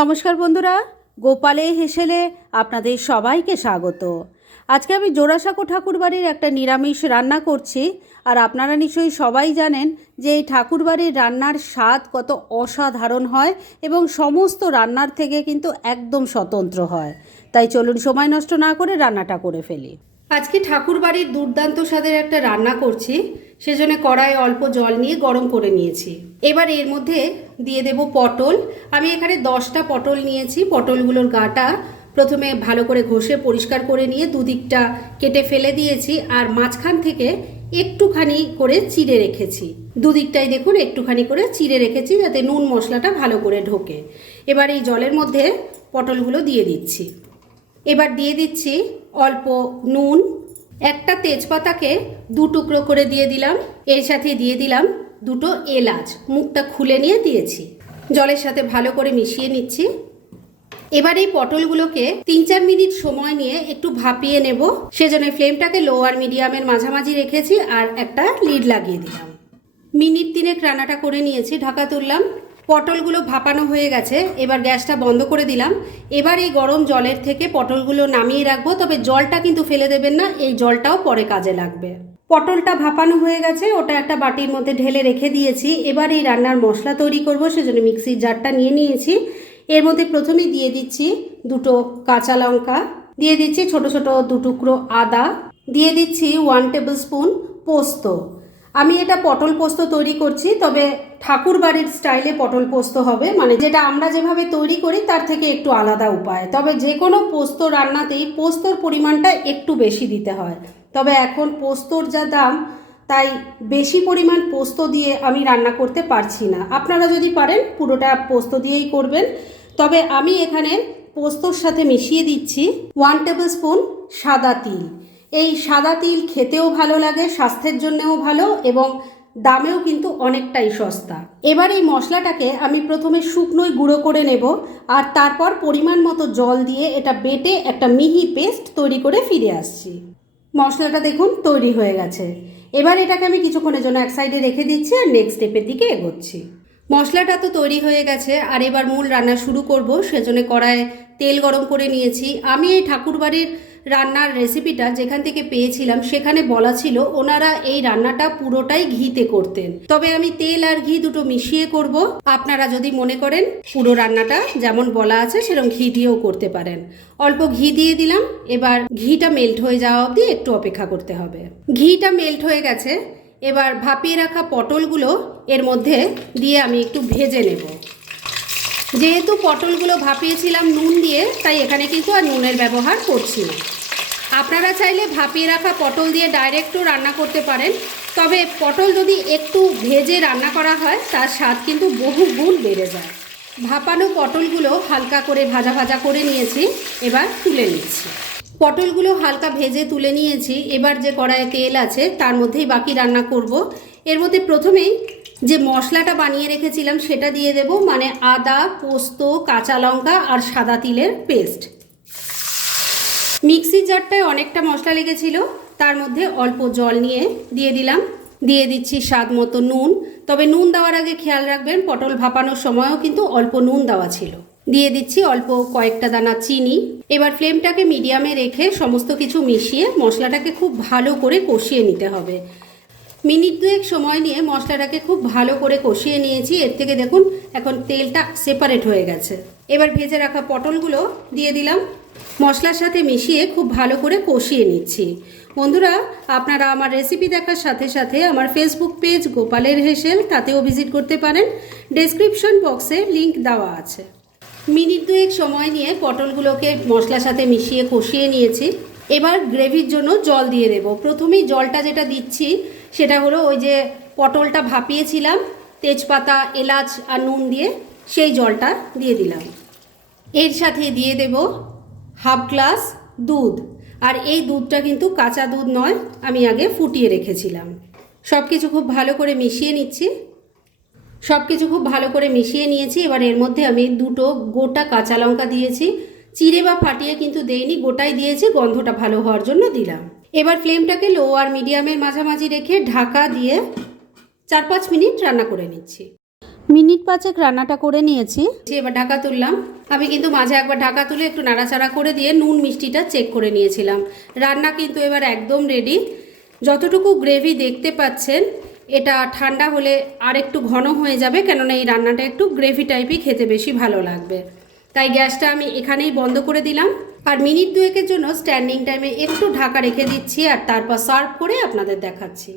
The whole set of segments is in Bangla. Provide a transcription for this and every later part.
নমস্কার বন্ধুরা, গোপালে হেসেলে আপনাদের সবাইকে স্বাগত। আজকে আমি জোড়াসাঁকো ঠাকুরবাড়ির একটা নিরামিষ রান্না করছি, আর আপনারা নিশ্চয়ই সবাই জানেন যে এই ঠাকুরবাড়ির রান্নার স্বাদ কত অসাধারণ হয় এবং সমস্ত রান্নার থেকে কিন্তু একদম স্বতন্ত্র হয়। তাই চলুন সময় নষ্ট না করে রান্নাটা করে ফেলি। আজকে ঠাকুরবাড়ির দুর্দান্ত স্বাদের একটা রান্না করছি সেজন্য কড়াই অল্প জল নিয়ে গরম করে নিয়েছি। এবার এর মধ্যে দিয়ে দেব পটল। আমি এখানে দশটা পটল নিয়েছি। পটলগুলোর গাটা প্রথমে ভালো করে ঘষে পরিষ্কার করে নিয়ে দুদিকটা কেটে ফেলে দিয়েছি আর মাঝখান থেকে একটুখানি করে চিড়ে রেখেছি। দুদিকটাই দেখুন একটুখানি করে চিড়ে রেখেছি যাতে নুন মশলাটা ভালো করে ঢোকে। এবার এই জলের মধ্যে পটলগুলো দিয়ে দিচ্ছি। এবার দিয়ে দিচ্ছি অল্প নুন একটা তেজপাতাকে দু টুকরো করে দিয়ে দিলাম। এর সাথে দিয়ে দিলাম দুটো এলাচ। মুখটা খুলে নিয়ে দিয়েছি। জলের সাথে ভালো করে মিশিয়ে নিচ্ছি। এবার এই পটলগুলোকে তিন চার মিনিট সময় নিয়ে একটু ভাপিয়ে নেব। সেজন্য ফ্লেমটাকে লো আর মিডিয়ামের মাঝামাঝি রেখেছি আর একটা লিড লাগিয়ে দিলাম। মিনিট তিনেক রান্নাটা করে নিয়েছি, ঢাকা তুললাম। পটলগুলো ভাপানো হয়ে গেছে, এবার গ্যাসটা বন্ধ করে দিলাম। এবার এই গরম জলের থেকে পটলগুলো নামিয়ে রাখব, তবে জলটা কিন্তু ফেলে দেবেন না, এই জলটাও পরে কাজে লাগবে। পটলটা ভাপানো হয়ে গেছে, ওটা একটা বাটির মধ্যে ঢেলে রেখে দিয়েছি। এবার এই রান্নার মশলা তৈরি করব, সেজন্য মিক্সির জারটা নিয়ে নিয়েছি। এর মধ্যে প্রথমেই দিয়ে দিচ্ছি দুটো কাঁচা লঙ্কা, দিয়ে দিচ্ছি ছোট ছোট দু টুকরো আদা, দিয়ে দিচ্ছি ওয়ান টেবিল স্পুন পোস্ত। আমি এটা পটল পোস্ত তৈরি করছি, তবে ঠাকুর বাড়ির স্টাইলে পটল পোস্ত হবে। মানে যেটা আমরা যেভাবে তৈরি করি, তার থেকে একটু আলাদা উপায়। তবে যে কোনো পোস্ত রান্নাতেই পোস্তর পরিমাণটা একটু বেশি দিতে হয়। তবে এখন পোস্তর যা দাম, তাই বেশি পরিমাণ পোস্ত দিয়ে আমি রান্না করতে পারছি না। আপনারা যদি পারেন, পুরোটা পোস্ত দিয়েই করবেন। তবে আমি এখানে পোস্তর সাথে মিশিয়ে দিচ্ছি ওয়ান টেবিল স্পুন সাদা তিল। এই সাদা তিল খেতেও ভালো লাগে, স্বাস্থ্যের জন্যেও ভালো এবং দামেও কিন্তু অনেকটাই সস্তা। এবার এই মশলাটাকে আমি প্রথমে শুকনোই গুঁড়ো করে নেব আর তারপর পরিমাণ মতো জল দিয়ে এটা বেটে একটা মিহি পেস্ট তৈরি করে ফিরে আসছি। মশলাটা দেখুন তৈরি হয়ে গেছে। এবার এটাকে আমি কিছুক্ষণের জন্য এক সাইডে রেখে দিচ্ছি আর নেক্সট স্টেপের দিকে এগোচ্ছি। মশলাটা তো তৈরি হয়ে গেছে আর এবার মূল রান্না শুরু করব, সেজন্য কড়ায় তেল গরম করে নিয়েছি। আমি এই ঠাকুরবাড়ির রান্নার রেসিপিটা যেখান থেকে পেয়েছিলাম, সেখানে বলা ছিল ওনারা এই রান্নাটা পুরোটাই ঘিতে করতেন। তবে আমি তেল আর ঘি দুটো মিশিয়ে করব। আপনারা যদি মনে করেন পুরো রান্নাটা যেমন বলা আছে, সেরকম ঘি দিয়েও করতে পারেন। অল্প ঘি দিয়ে দিলাম, এবার ঘিটা মেল্ট হয়ে যাওয়া অবধি একটু অপেক্ষা করতে হবে। ঘিটা মেল্ট হয়ে গেছে, এবার ভাপিয়ে রাখা পটলগুলো এর মধ্যে দিয়ে আমি একটু ভেজে নেব। যেহেতু পটলগুলো ভাপিয়েছিলাম নুন দিয়ে, তাই এখানে কিন্তু আর নুনের ব্যবহার করছি না। আপনারা চাইলে ভাপিয়ে রাখা পটল দিয়ে ডাইরেক্টও রান্না করতে পারেন। তবে পটল যদি একটু ভেজে রান্না করা হয়, তার স্বাদ কিন্তু বহু গুণ বেড়ে যায়। ভাপানো পটলগুলো হালকা করে ভাজা ভাজা করে নিয়েছি, এবার তুলে নিচ্ছি। পটলগুলো হালকা ভেজে তুলে নিয়েছি, এবার যে কড়াইয়ে তেল আছে, তার মধ্যেই বাকি রান্না করব। এর মধ্যে প্রথমেই যে মশলাটা বানিয়ে রেখেছিলাম, সেটা দিয়ে দেব মানে আদা, পোস্ত, কাঁচা লঙ্কা আর সাদা তিলের পেস্ট। মিক্সি জারটায় অনেকটা মশলা লেগেছিল, তার মধ্যে অল্প জল নিয়ে দিয়ে দিলাম। দিয়ে দিচ্ছি স্বাদ মতো নুন। তবে নুন দেওয়ার আগে খেয়াল রাখবেন, পটল ভাপানোর সময়ও কিন্তু অল্প নুন দেওয়া ছিল। দিয়ে দিচ্ছি অল্প কয়েকটা দানা চিনি। এবার ফ্লেমটাকে মিডিয়ামে রেখে সমস্ত কিছু মিশিয়ে মশলাটাকে খুব ভালো করে কষিয়ে নিতে হবে। মিনিট দুয়েক সময় নিয়ে মশলাটাকে খুব ভালো করে কষিয়ে নিয়েছি। এর থেকে দেখুন, এখন তেলটা সেপারেট হয়ে গেছে। এবার ভেজে রাখা পটলগুলো দিয়ে দিলাম। মশলার সাথে মিশিয়ে খুব ভালো করে কষিয়ে নিচ্ছি। বন্ধুরা, আপনারা আমার রেসিপি দেখার সাথে সাথে আমার ফেসবুক পেজ গোপালের হেসেল, তাতেও ভিজিট করতে পারেন। ডেসক্রিপশন বক্সে লিংক দেওয়া আছে। মিনিট দুয়েক সময় নিয়ে পটলগুলোকে মশলার সাথে মিশিয়ে কষিয়ে নিয়েছি। এবার গ্রেভির জন্য জল দিয়ে দেব। প্রথমেই জলটা যেটা দিচ্ছি, সেটা হলো ওই যে পটলটা ভাপিয়েছিলাম, তেজপাতা, এলাচ আর নুন দিয়ে। সেই জলটা দিয়ে দিলাম। এর সাথে দিয়ে দেব হাফ গ্লাস দুধ। আর এই দুধটা কিন্তু কাঁচা দুধ নয়, আমি আগে ফুটিয়ে রেখেছিলাম। সব কিছু খুব ভালো করে মিশিয়ে নিচ্ছি। সব কিছু খুব ভালো করে মিশিয়ে নিয়েছি। এবার এর মধ্যে আমি দুটো গোটা কাঁচা লঙ্কা দিয়েছি। চিড়ে বা ফাটিয়ে কিন্তু দেইনি, গোটাই দিয়েছি, গন্ধটা ভালো হওয়ার জন্য দিলাম। এবার ফ্লেমটাকে লো আর মিডিয়ামের মাঝামাঝি রেখে ঢাকা দিয়ে চার পাঁচ মিনিট রান্না করে নিচ্ছি। মিনিট পাঁচেক রান্নাটা করে নিয়েছি। এবার ঢাকা তুললাম। আমি কিন্তু মাঝে একবার ঢাকা তুলে একটু নাড়াচাড়া করে দিয়ে নুন মিষ্টিটা চেক করে নিয়েছিলাম। রান্না কিন্তু এবার একদম রেডি যতটুকু গ্রেভি দেখতে পাচ্ছেন, এটা ঠান্ডা হলে আর একটু ঘন হয়ে যাবে, কেননা এই রান্নাটা একটু গ্রেভি টাইপই খেতে বেশি ভালো লাগবে। তাই গ্যাসটা আমি এখানেই বন্ধ করে দিলাম। আর মিনিট দুয়েকের জন্য স্ট্যান্ডিং টাইমে একটু ঢাকা রেখে দিচ্ছি, আর তারপর সার্ভ করে আপনাদের দেখাচ্ছি।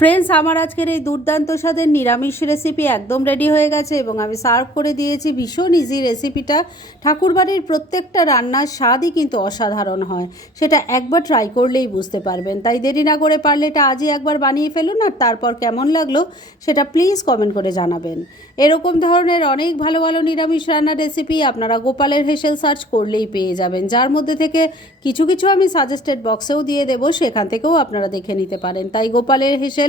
ফ্রেন্ডস আমার আজকের এই দুর্দান্ত স্বাদের নিরামিষ রেসিপি একদম রেডি হয়ে গেছে এবং আমি সার্ভ করে দিয়েছি ভীষণ ইজি রেসিপিটা ঠাকুরবাড়ির প্রত্যেকটা রান্নার স্বাদই কিন্তু অসাধারণ হয়। সেটা একবার ট্রাই করলেই বুঝতে পারবেন। তাই দেরি না করে পারলে এটা আজই একবার বানিয়ে ফেলুন আর তারপর কেমন লাগল সেটা প্লিজ কমেন্ট করে জানাবেন। এরকম ধরনের অনেক ভালো ভালো নিরামিষ রান্নার রেসিপি আপনারা গোপালের হেসেল সার্চ করলেই পেয়ে যাবেন। যার মধ্যে থেকে কিছু কিছু আমি সাজেস্টেড বক্সেও দিয়ে দেবো, সেখান থেকেও আপনারা দেখে নিতে পারেন। তাই গোপালের হেসেল